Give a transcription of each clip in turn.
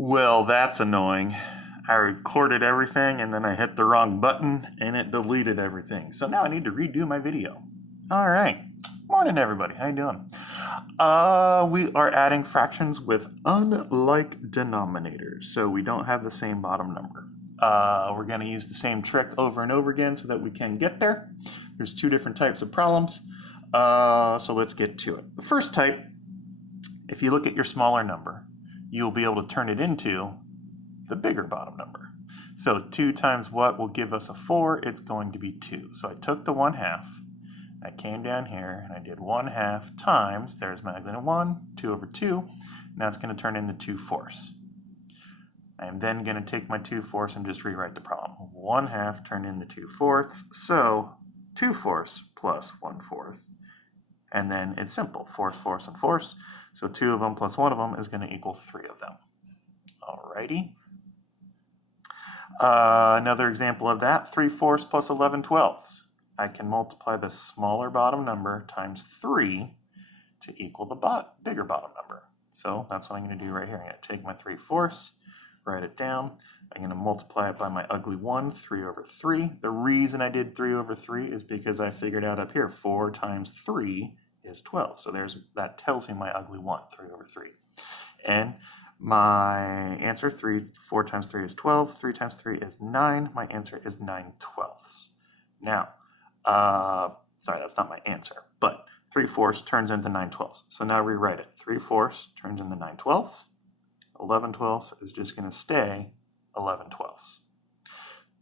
Well, that's annoying. I recorded everything and then I hit the wrong button and it deleted everything. So now I need to redo my video. All right. Morning, everybody. How you doing? We are adding fractions with unlike denominators, so we don't have the same bottom number. We're going to use the same trick over and over again so that we can get there. There's two different types of problems, so let's get to it. The first type, if you look at your smaller number, you'll be able to turn it into the bigger bottom number. So 2 times what will give us a 4? It's going to be 2. So I took the 1/2, I came down here and I did 1/2 times, there's my ugly 1, 2 over 2. Now it's going to turn into 2/4. I am then going to take my 2/4 and just rewrite the problem. 1/2 turned into 2/4, so 2/4 plus 1/4. And then it's simple, 4, 4, and 4. So 2 of them plus 1 of them is going to equal 3 of them. Alrighty. Another example of that, 3/4 plus 11/12. I can multiply the smaller bottom number times 3 to equal the bigger bottom number. So that's what I'm going to do right here. I'm going to take my 3/4, write it down. I'm going to multiply it by my ugly 1, 3 over 3. The reason I did 3 over 3 is because I figured out up here 4 times 3 is 12. So that tells me my ugly 1, 3 over 3. And my answer, 4 times 3 is 12. 3 times 3 is 9. My answer is 9/12. Now, sorry, that's not my answer, but 3/4 turns into 9/12. So now rewrite it. 3/4 turns into 9/12. 11/12 is just going to stay 11/12.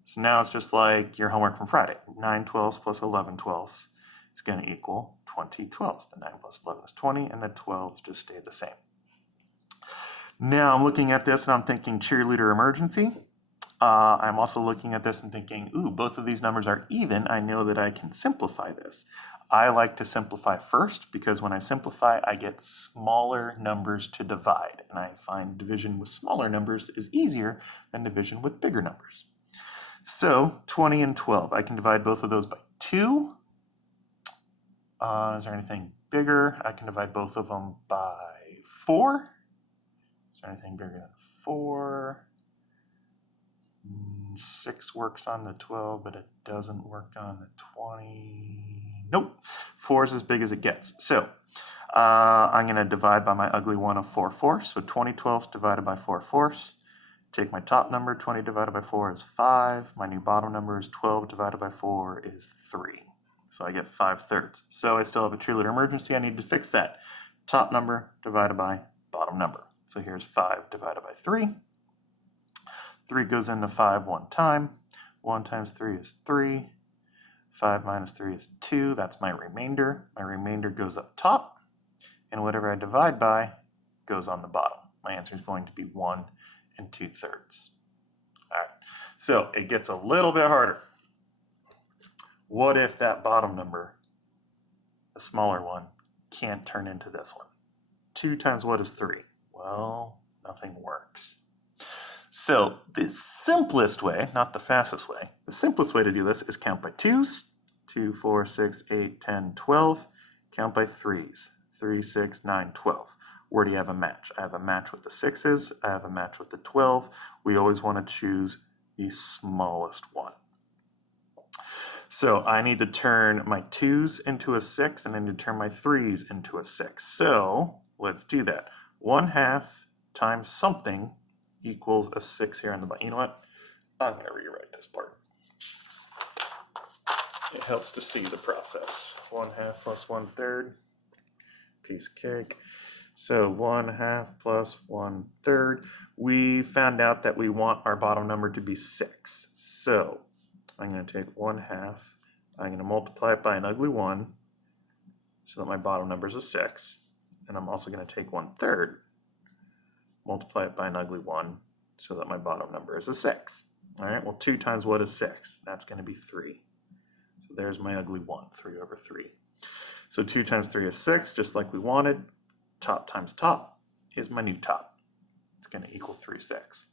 So now it's just like your homework from Friday. 9/12 plus 11/12 is going to equal 20/12. The 9 plus 11 is 20, and the 12s just stay the same. Now I'm looking at this and I'm thinking cheerleader emergency. I'm also looking at this and thinking, ooh, both of these numbers are even. I know that I can simplify this. I like to simplify first because when I simplify, I get smaller numbers to divide. And I find division with smaller numbers is easier than division with bigger numbers. So 20 and 12, I can divide both of those by 2. Is there anything bigger? I can divide both of them by 4. Is there anything bigger than 4? 6 works on the 12, but it doesn't work on the 20. Nope, 4 is as big as it gets. So I'm going to divide by my ugly 1 of 4/4. So 20/12 divided by 4/4. Take my top number, 20 divided by 4 is 5. My new bottom number is 12 divided by 4 is 3. So I get 5/3. So I still have a cheerleader emergency. I need to fix that. Top number divided by bottom number. So here's 5 divided by 3. 3 goes into 5 one time. 1 times 3 is 3. 5 minus 3 is 2. That's my remainder. My remainder goes up top. And whatever I divide by goes on the bottom. My answer is going to be 1 2/3. All right. So it gets a little bit harder. What if that bottom number, the smaller one, can't turn into this one? 2 times what is 3? Well, nothing works. So the simplest way, not the fastest way, the simplest way to do this is count by 2s. 2, 4, 6, 8, 10, 12. Count by 3s. 3, 6, 9, 12. Where do you have a match? I have a match with the 6s. I have a match with the 12. We always want to choose the smallest one. So I need to turn my 2s into a 6 and I need to turn my 3s into a 6. So let's do that. 1/2 times something equals a 6 here on the bottom. You know what? I'm going to rewrite this part. It helps to see the process. 1/2 plus 1/3, piece of cake. So 1/2 plus 1/3. We found out that we want our bottom number to be 6. So I'm going to take 1/2. I'm going to multiply it by an ugly 1 so that my bottom number is a 6. And I'm also going to take 1/3. Multiply it by an ugly 1 so that my bottom number is a 6. All right, well, 2 times what is 6? That's going to be 3. So there's my ugly 1, 3 over 3. So 2 times 3 is 6, just like we wanted. Top times top is my new top. It's going to equal 3/6.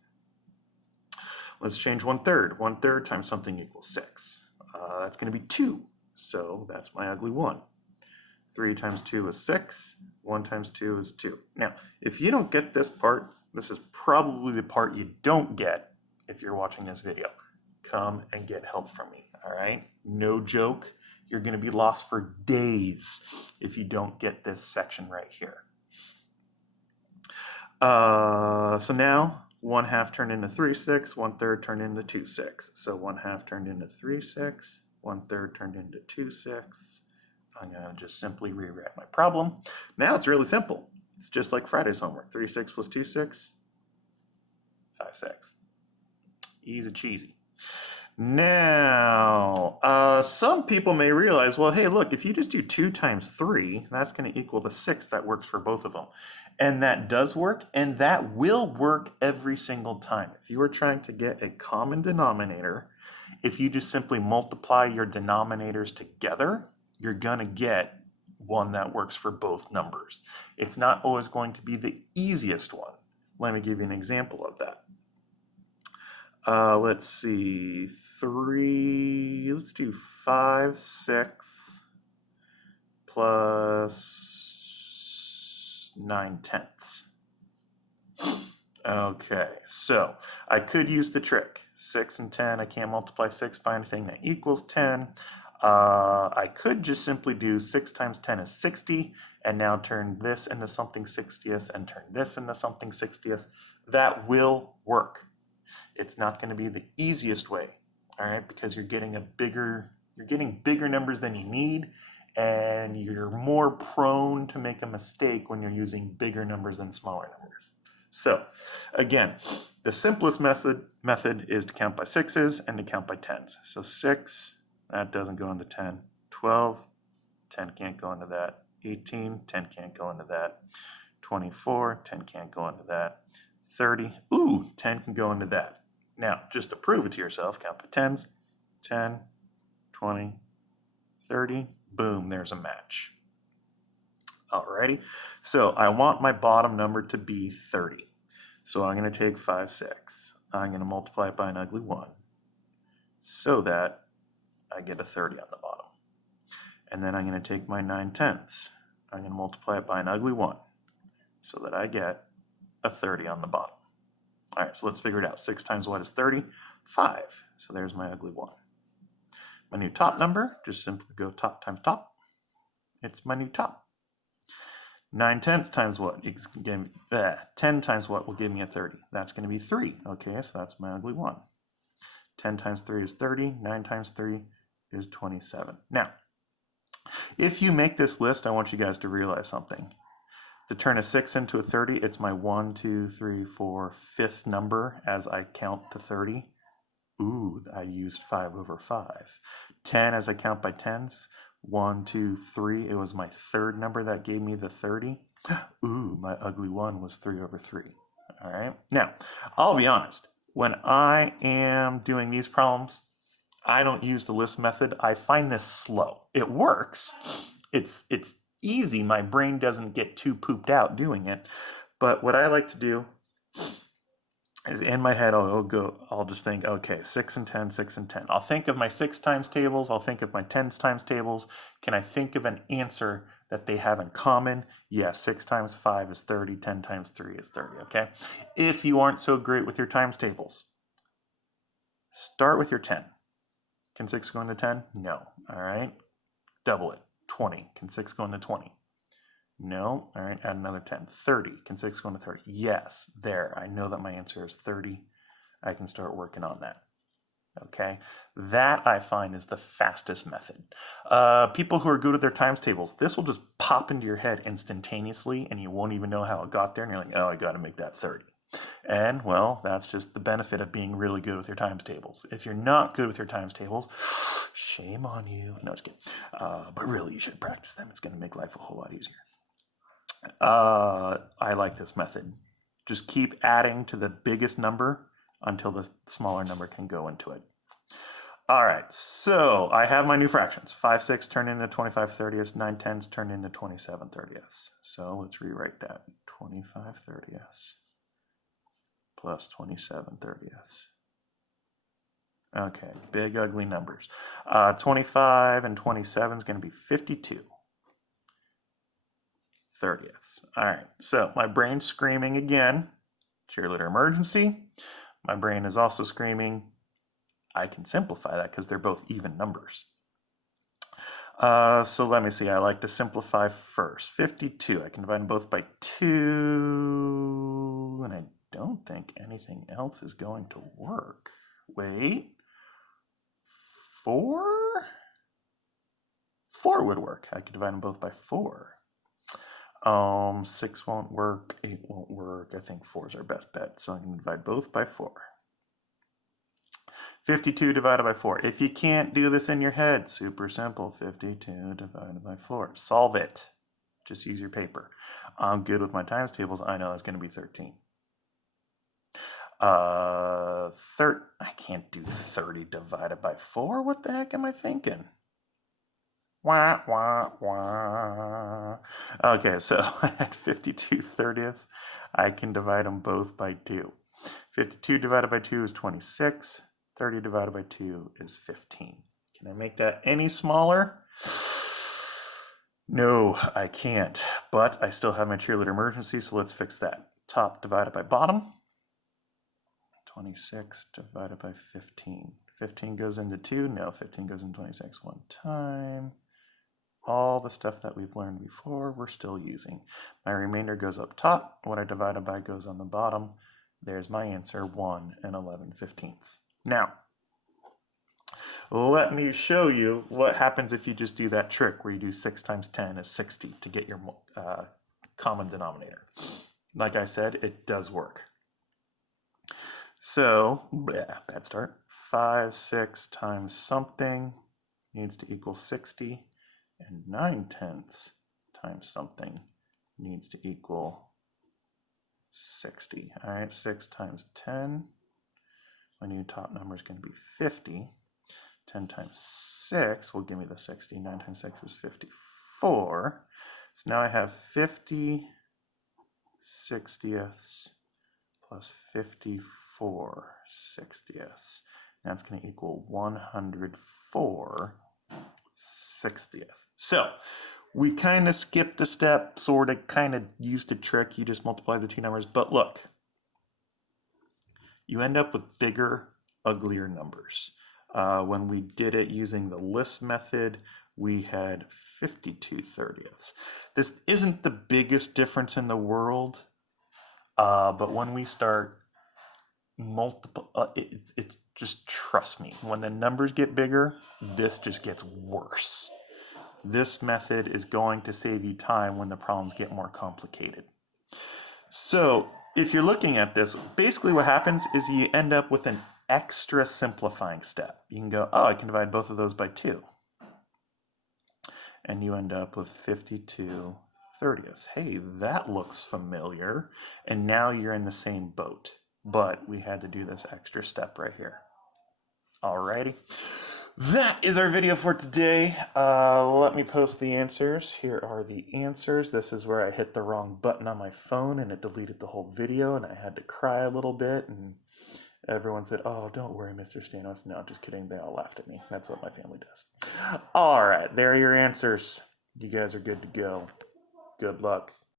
Let's change 1/3. 1/3 times something equals 6. That's going to be 2. So that's my ugly 1. 3 times 2 is 6. 1 times 2 is 2. Now, if you don't get this part, this is probably the part you don't get if you're watching this video. Come and get help from me, all right? No joke, you're gonna be lost for days if you don't get this section right here. So now 1/2 turned into 3/6, 1/3 turned into 2/6. So 1/2 turned into 3/6, 1/3 turned into 2/6. I'm gonna just simply rewrite my problem. Now it's really simple. It's just like Friday's homework. 3/6 plus 2/6, 5/6. Easy cheesy. Now, some people may realize, well, hey, look, if you just do 2 times 3, that's going to equal the 6 that works for both of them. And that does work, and that will work every single time. If you are trying to get a common denominator, if you just simply multiply your denominators together, you're going to get one that works for both numbers. It's not always going to be the easiest one. Let me give you an example of that. Let's see, let's do 5/6 plus 9/10. Okay, so I could use the trick. 6 and 10, I can't multiply 6 by anything that equals 10. I could just simply do 6 times 10 is 60, and now turn this into something 60th and turn this into something 60th. That will work. It's not going to be the easiest way, all right, because you're getting bigger numbers than you need, and you're more prone to make a mistake when you're using bigger numbers than smaller numbers. So again, the simplest method is to count by 6s and to count by 10s. So 6, that doesn't go into 10. 12, 10 can't go into that. 18, 10 can't go into that. 24, 10 can't go into that. 30, ooh, 10 can go into that. Now, just to prove it to yourself, count by 10s. 10, 20, 30, boom, there's a match. Alrighty, so I want my bottom number to be 30. So I'm going to take 5/6. I'm going to multiply it by an ugly 1 so that I get a 30 on the bottom. And then I'm going to take my 9/10. I'm going to multiply it by an ugly 1 so that I get a 30 on the bottom. All right, so let's figure it out. 6 times what is 30? 5. So there's my ugly 1. My new top number, just simply go top times top. It's my new top. 9/10 times what? 10 times what will give me a 30? That's going to be 3. Okay, so that's my ugly 1. 10 times 3 is 30. 9 times 3 is 27. Now, if you make this list, I want you guys to realize something. To turn a 6 into a 30, it's my 1, 2, 3, 4, 5th number as I count to 30. Ooh, I used 5 over 5. 10 as I count by 10s. 1, 2, 3. It was my 3rd number that gave me the 30. Ooh, my ugly 1 was 3 over 3. All right. Now, I'll be honest. When I am doing these problems, I don't use the list method. I find this slow. It works. It's easy. My brain doesn't get too pooped out doing it. But what I like to do is in my head, I'll just think, okay, 6 and 10, 6 and 10. I'll think of my 6 times tables. I'll think of my 10s times tables. Can I think of an answer that they have in common? Yes, 6 times 5 is 30. 10 times 3 is 30, okay? If you aren't so great with your times tables, start with your 10. Can 6 go into 10? No, all right? Double it, 20. Can 6 go into 20? No. All right, add another 10. 30. Can 6 go into 30? Yes. There. I know that my answer is 30. I can start working on that. Okay. That I find is the fastest method. People who are good at their times tables, this will just pop into your head instantaneously and you won't even know how it got there. And you're like, oh, I got to make that 30. And well, that's just the benefit of being really good with your times tables. If you're not good with your times tables, shame on you. No, just kidding. But really, you should practice them. It's going to make life a whole lot easier. I like this method. Just keep adding to the biggest number until the smaller number can go into it. All right, so I have my new fractions. 5/6 turned into 25/30ths, 9/10 turned into 27/30ths. So let's rewrite that. 25/30ths plus 27/30ths. Okay, big ugly numbers. 25 and 27 is going to be 52/30ths. All right, so my brain's screaming again. cheerleader emergency. My brain is also screaming, I can simplify that because they're both even numbers. So let me see, I like to simplify first. 52, I can divide them both by 2, and I don't think anything else is going to work. Wait, 4? 4 would work. I could divide them both by 4. 6 won't work, 8 won't work. I think 4 is our best bet, so I'm going to divide both by 4. 52 divided by 4. If you can't do this in your head, super simple. 52 divided by 4. Solve it. Just use your paper. I'm good with my times tables. I know it's going to be 13. I can't do 30 divided by 4. What the heck am I thinking? Wah, wah, wah. Okay, so at 52 30ths, I can divide them both by 2. 52 divided by 2 is 26. 30 divided by 2 is 15. Can I make that any smaller? No, I can't, but I still have my cheerleader emergency, so let's fix that. Top divided by bottom. 26 divided by 15. 15 goes into 2. No, 15 goes into 26 one time. All the stuff that we've learned before, we're still using. My remainder goes up top. What I divided by goes on the bottom. There's my answer, 1 and 11/15. Now, let me show you what happens if you just do that trick where you do 6 times 10 is 60 to get your common denominator. Like I said, it does work. So, bad start. 5, 6 times something needs to equal 60, and 9/10 times something needs to equal 60. All right, 6 times 10. My new top number is going to be 50. 10 times 6 will give me the 60. 9 times 6 is 54. So now I have 50 60ths plus 54 60ths. That's going to equal 104 60th. So we kind of skipped a step, sort of kind of used a trick. You just multiply the two numbers. But look, you end up with bigger, uglier numbers. When we did it using the list method, we had 52 30ths. This isn't the biggest difference in the world, but when we start it's just, trust me, when the numbers get bigger, this just gets worse. This method is going to save you time when the problems get more complicated. So if you're looking at this, basically what happens is you end up with an extra simplifying step. You can go, oh, I can divide both of those by 2. And you end up with 52 30ths. Hey, that looks familiar. And now you're in the same boat. But we had to do this extra step right here. Alrighty. That is our video for today. Let me post the answers. Here are the answers. This is where I hit the wrong button on my phone and it deleted the whole video and I had to cry a little bit and everyone said, oh, don't worry, Mr. Stanos. No, just kidding. They all laughed at me. That's what my family does. All right, there are your answers. You guys are good to go. Good luck.